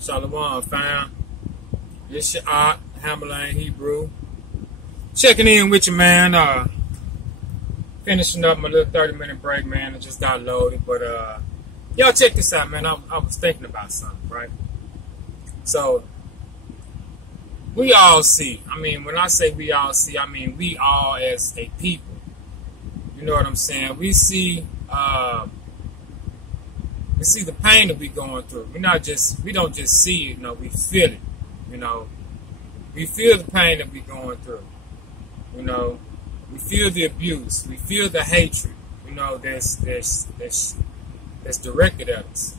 Shalom, fam. This your Art, Hammerlane Hebrew. Checking in with you, man. Finishing up my little 30-minute break, man. I just got loaded. But, y'all check this out, man. I was thinking about something, right? So, we all see. I mean, when I say we all see, I mean we all as a people. You know what I'm saying? We see the pain that we going through. We don't just see it, you know, we feel it. You know, we feel the pain that we going through. You know, we feel the abuse. We feel the hatred. You know, that's directed at us.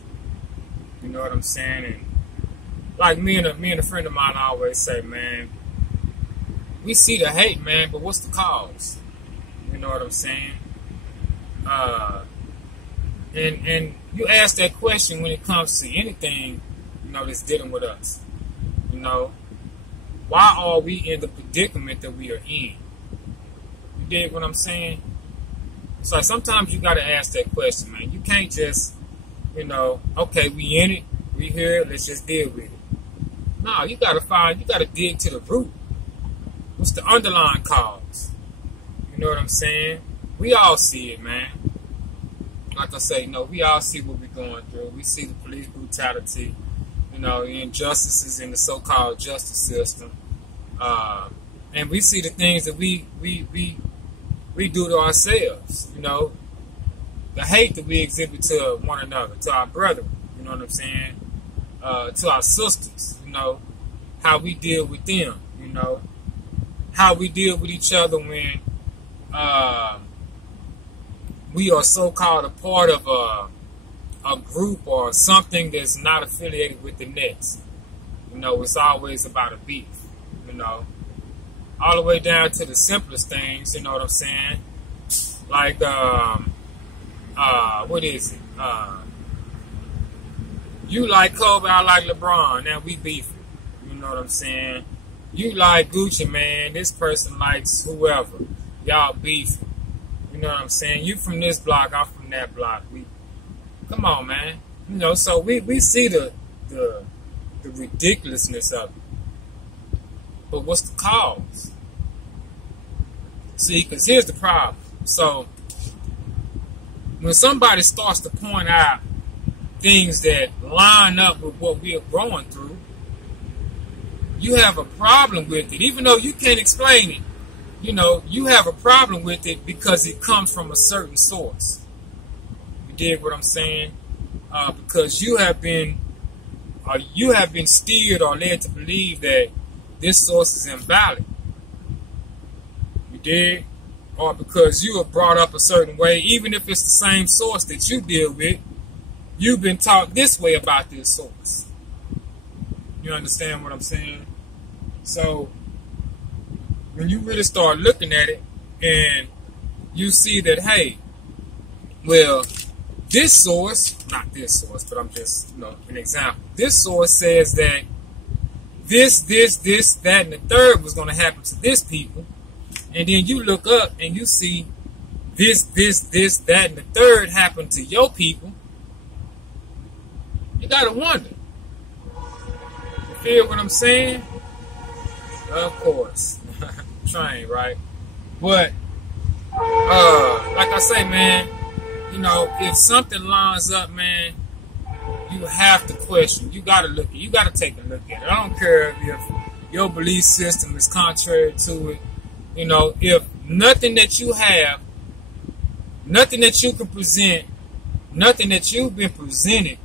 You know what I'm saying? And like me and a friend of mine always say, man, we see the hate, man, but what's the cause? You know what I'm saying? And you ask that question when it comes to anything, you know, that's dealing with us. You know, why are we in the predicament that we are in? You dig what I'm saying? So sometimes you got to ask that question, man. You can't just, you know, okay, we in it, we here, let's just deal with it. No, you got to dig to the root. What's the underlying cause? You know what I'm saying? We all see it, man. Like I say, you know, we all see what we're going through. We see the police brutality, you know, the injustices in the so-called justice system. And we see the things that we do to ourselves, you know. The hate that we exhibit to one another, to our brethren, you know what I'm saying? To our sisters, you know, how we deal with them, you know. How we deal with each other when we are so-called a part of a group or something that's not affiliated with the next. You know, it's always about a beef, you know. All the way down to the simplest things, you know what I'm saying? Like, what is it? You like Kobe, I like LeBron, now we beefing. You know what I'm saying? You like Gucci, man, this person likes whoever. Y'all beefing. You know what I'm saying? You from this block, I'm from that block. Come on, man. You know, so we see the ridiculousness of it. But what's the cause? See, because here's the problem. So, when somebody starts to point out things that line up with what we are going through, you have a problem with it. Even though you can't explain it, you know, you have a problem with it because it comes from a certain source. You dig what I'm saying? Because you have been steered or led to believe that this source is invalid. You dig? Or because you are brought up a certain way, even if it's the same source that you deal with, you've been taught this way about this source. You understand what I'm saying? So, when you really start looking at it and you see that, hey, well, this source, not this source, but I'm just, you know, an example. This source says that this, that, and the third was going to happen to this people. And then you look up and you see this, that, and the third happened to your people. You got to wonder. You feel what I'm saying? Of course. Train, right? But like I say, man, you know, if something lines up, man, you have to question. You gotta look. You gotta take a look at it. I don't care if your belief system is contrary to it. You know, if nothing that you have, nothing that you can present, nothing that you've been presented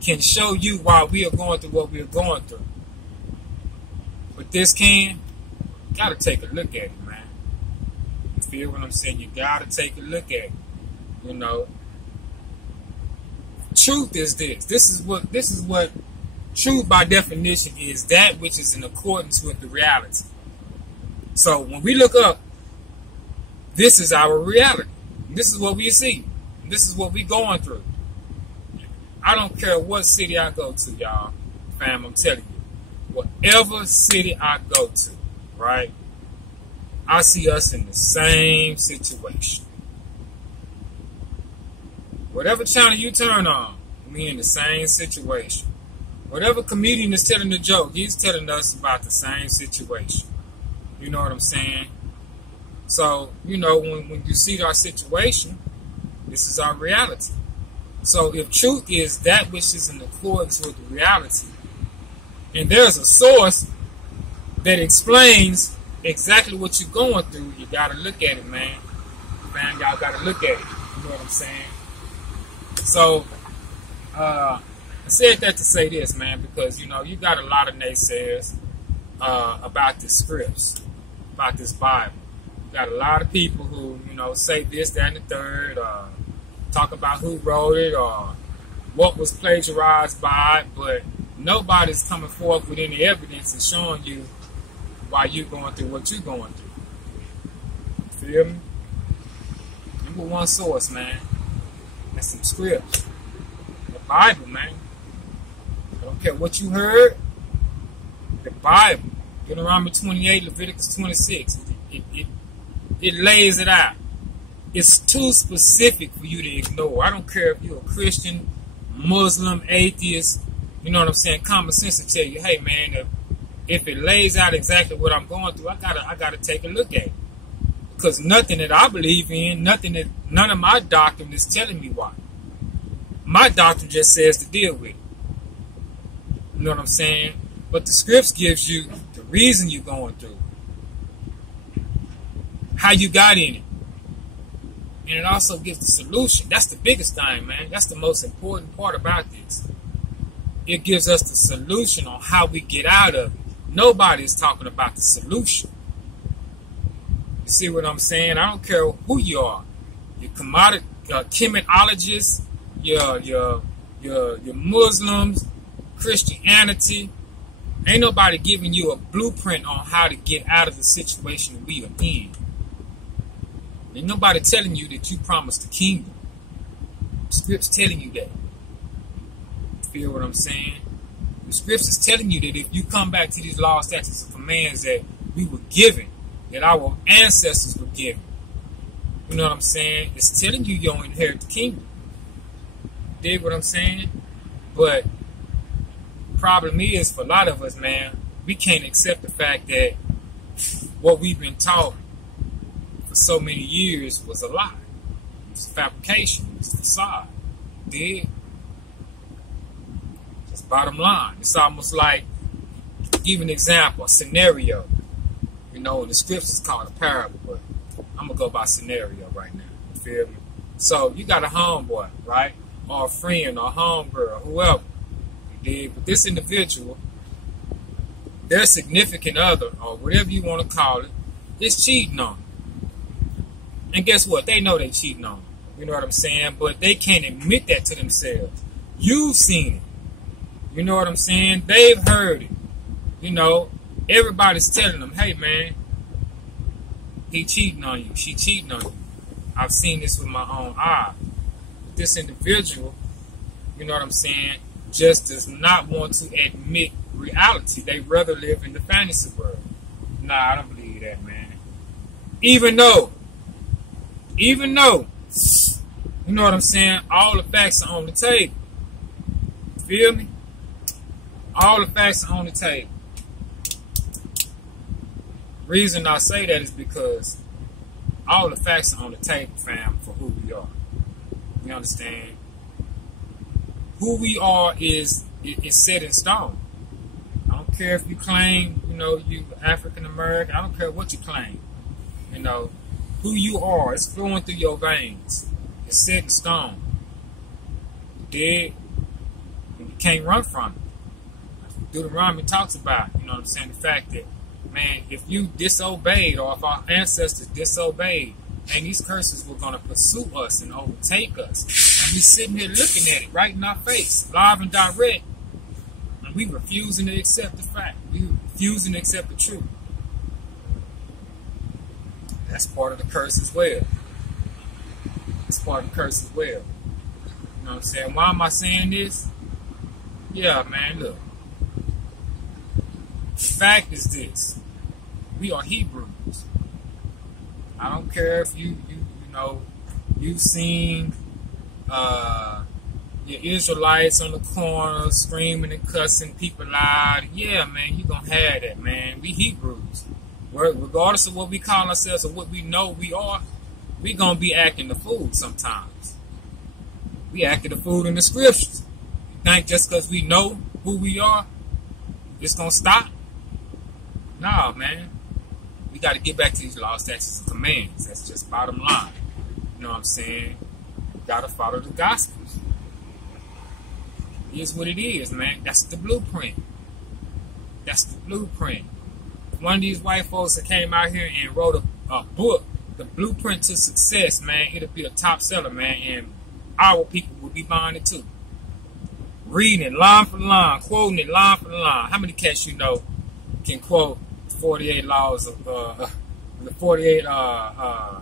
can show you why we are going through what we are going through. But this can. Gotta take a look at it, man. You feel what I'm saying? You gotta take a look at it. You know, truth is this. This is what truth by definition is. That which is in accordance with the reality. So when we look up, this is our reality. This is what we see. This is what we going through. I don't care what city I go to, y'all, fam. I'm telling you, whatever city I go to. Right? I see us in the same situation. Whatever channel you turn on, we in the same situation. Whatever comedian is telling the joke, he's telling us about the same situation. You know what I'm saying? So, you know, when you see our situation, this is our reality. So if truth is that which is in accordance with the reality, and there's a source that explains exactly what you're going through, you got to look at it, man. Man, y'all got to look at it. You know what I'm saying? So, I said that to say this, man, because, you know, you got a lot of naysayers about the scripts, about this Bible. You got a lot of people who, you know, say this, that, and the third, talk about who wrote it or what was plagiarized by it, but nobody's coming forth with any evidence and showing you why you're going through what you're going through. Feel me? Number one source, man. That's some scripts. The Bible, man. I don't care what you heard. The Bible. Deuteronomy 28, Leviticus 26. It lays it out. It's too specific for you to ignore. I don't care if you're a Christian, Muslim, atheist. You know what I'm saying? Common sense will tell you, hey, man, if it lays out exactly what I'm going through, I gotta take a look at it. Because nothing that I believe in, none of my doctrine is telling me why. My doctrine just says to deal with it. You know what I'm saying? But the scripts gives you the reason you're going through, how you got in it, and it also gives the solution. That's the biggest thing, man. That's the most important part about this. It gives us the solution on how we get out of it. Nobody's talking about the solution. You see what I'm saying? I don't care who you are. Your chematologists, your Muslims, Christianity. Ain't nobody giving you a blueprint on how to get out of the situation we are in. Ain't nobody telling you that you promised the kingdom. The script's telling you that. Feel what I'm saying? The scripts is telling you that if you come back to these laws, statutes, and commands that we were given, that our ancestors were given. You know what I'm saying? It's telling you you'll inherit the kingdom. Dig what I'm saying? But the problem is, for a lot of us, man, we can't accept the fact that what we've been taught for so many years was a lie. It's fabrication. It's facade. Dig? That's bottom line. It's almost like, give an example, a scenario. You know, the scripts is called a parable, but I'm going to go by scenario right now. You feel me? So, you got a homeboy, right? Or a friend, or a homegirl, whoever. You dig? But this individual, their significant other, or whatever you want to call it, is cheating on them. And guess what? They know they cheating on them. You know what I'm saying? But they can't admit that to themselves. You've seen it. You know what I'm saying? They've heard it. You know, everybody's telling them, hey, man, he cheating on you. She cheating on you. I've seen this with my own eye. This individual, you know what I'm saying, just does not want to admit reality. They rather live in the fantasy world. Nah, I don't believe that, man. Even though, you know what I'm saying, all the facts are on the table. Feel me? All the facts are on the table. Reason I say that is because all the facts are on the table, fam, for who we are. You understand? Who we are is set in stone. I don't care if you claim, you know, you African American. I don't care what you claim. You know, who you are, it's flowing through your veins. It's set in stone. You dig? And you can't run from it. Deuteronomy talks about, you know what I'm saying, the fact that, man, if you disobeyed, or if our ancestors disobeyed, and these curses were going to pursue us and overtake us. And we sitting here looking at it right in our face, live and direct. And we refusing to accept the fact. We refusing to accept the truth. That's part of the curse as well. That's part of the curse as well. You know what I'm saying? Why am I saying this? Yeah, man, look. The fact is this. We are Hebrews. I don't care if you've seen your Israelites on the corner screaming and cussing people out. Yeah, man, you gonna have that, man. We Hebrews. Regardless of what we call ourselves or what we know we are, we gonna be acting the fool sometimes. We acting the fool in the scriptures. You think just because we know who we are, it's gonna stop? Nah, man. We gotta get back to these laws, statutes, and commands. That's just bottom line. You know what I'm saying? We gotta follow the Gospels. It is what it is, man. That's the blueprint. That's the blueprint. One of these white folks that came out here and wrote a book, The Blueprint to Success, man, it'll be a top seller, man, and our people will be buying it too. Reading it line for line, quoting it line for line. How many cats you know can quote 48 laws of the 48 I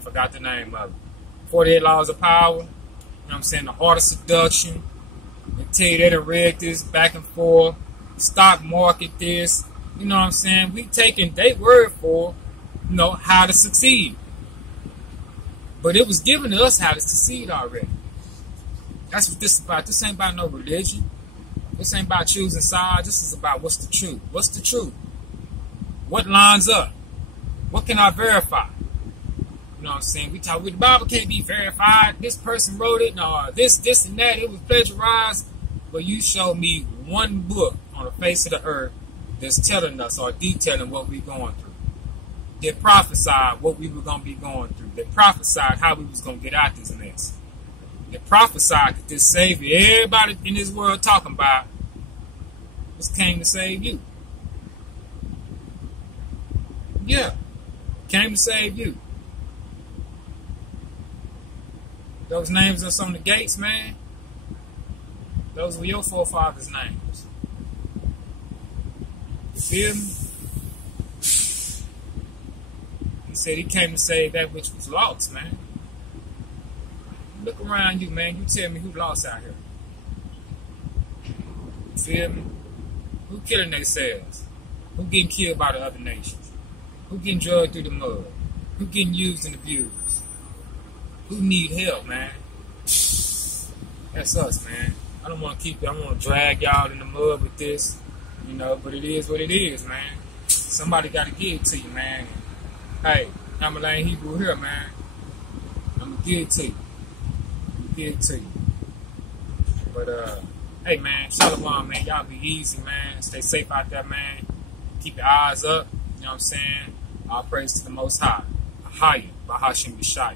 forgot the name of it. 48 laws of power. You know what I'm saying? The art of seduction. They tell you they done read this back and forth. Stock market this. You know what I'm saying? We taking their word for, you know, how to succeed. But it was given to us how to succeed already. That's what this is about. This ain't about no religion. This ain't about choosing sides. This is about what's the truth. What's the truth? What lines up? What can I verify? You know what I'm saying? We talk, the Bible can't be verified. This person wrote it, or this and that. It was plagiarized. But you show me one book on the face of the earth that's telling us or detailing what we're going through. They prophesied what we were going to be going through. They prophesied how we was going to get out this mess. They prophesied that this Savior, everybody in this world talking about, just came to save you. Yeah, came to save you. Those names that's on the gates, man, those were your forefathers' names. You feel me? He said he came to save that which was lost, man. Look around you, man. You tell me who lost out here. You feel me? Who killing themselves? Who getting killed by the other nations? Who getting drugged through the mud? Who getting used and abused? Who need help, man? That's us, man. I don't want to keep it. I don't want to drag y'all in the mud with this, you know, but it is what it is, man. Somebody got to give it to you, man. Hey, I'm a Lane Hebrew here, man. I'm going to give it to you. Give it to you. But, hey, man, shalom, man. Y'all be easy, man. Stay safe out there, man. Keep your eyes up. You know what I'm saying? All praise to the Most High. Ahaya, Bahashim Bishai.